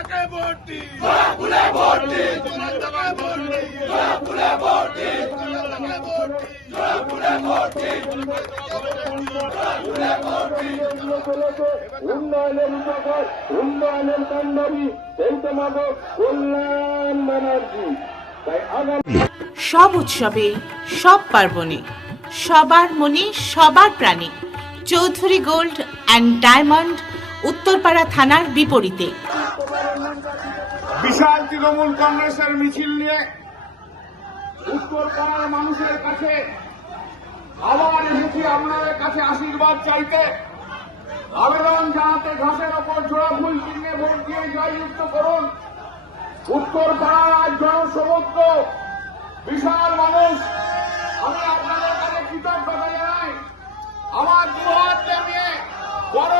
গোলান্দাকে vote দিন ফুলে vote দিন গোলান্দাকে ভোট দিন ফুলে ভোট দিন গোলান্দাকে ভোট দিন ফুলে ভোট দিন উন্নয়নের উপকার উন্নয়নের কান্ডারি তোমাকে কল্যাণ ব্যানার্জি। তাই আগামী সব উৎসবে সব পার্বণে সবার মনে সবার প্রাণে Chowdhury gold and diamond Uttarpara থানার বিপরীতে। বিশাল তৃণমূল কংগ্রেসের মিছিল নিয়ে উত্তর পাড়ার মানুষের কাছে, আবার এসেছি আপনাদের কাছে আশীর্বাদ চাইতে। আবেদন জানাতে ঘাসের ওপর জোড়া ফুল চিহ্নে ভোট দিয়ে জয়যুক্ত করুন। উত্তর পাড়ার আজ জনসমুদ্র বিশাল মানুষ, আমি আপনাদের কাছে কৃতজ্ঞতা জানাই। আমার দুহাত জানিয়ে বড়